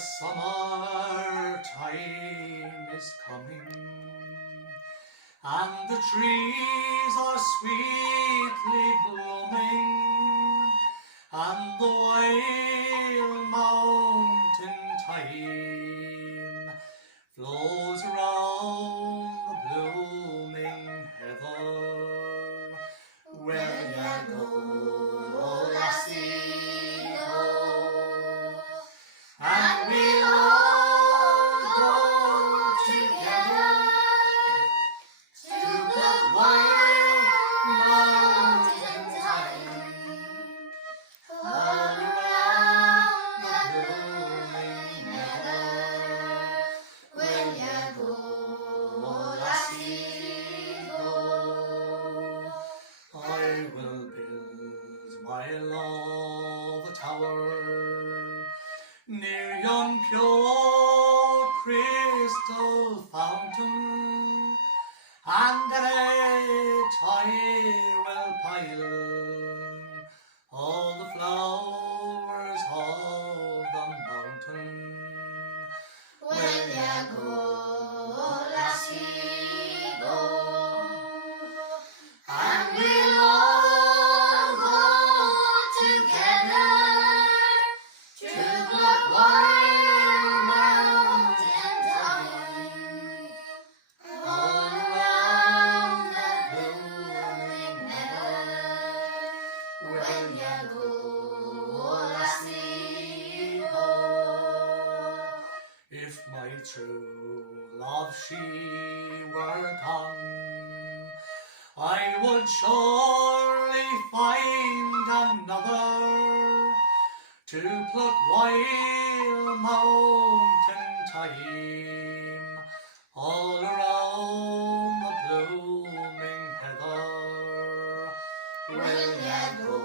summer time is coming, and the trees are sweetly blooming, and the wild mountain thyme flows around the blooming heather. Where you go, lassie, go, and we'll all go together to the wild mountain thyme, all around the blooming heather. When you go, lassie, go, I will build my love a tower near yon pure crystal fountain, and at it I will pile all the flowers of the mountain. When you go, lassie, go, and we'll all go together to the wild mountain thyme, all around the blooming meadow. When you go, lassie, go. If my true love she were gone, I would surely find another to pluck wild mountain thyme, all around the blooming heather. When you go,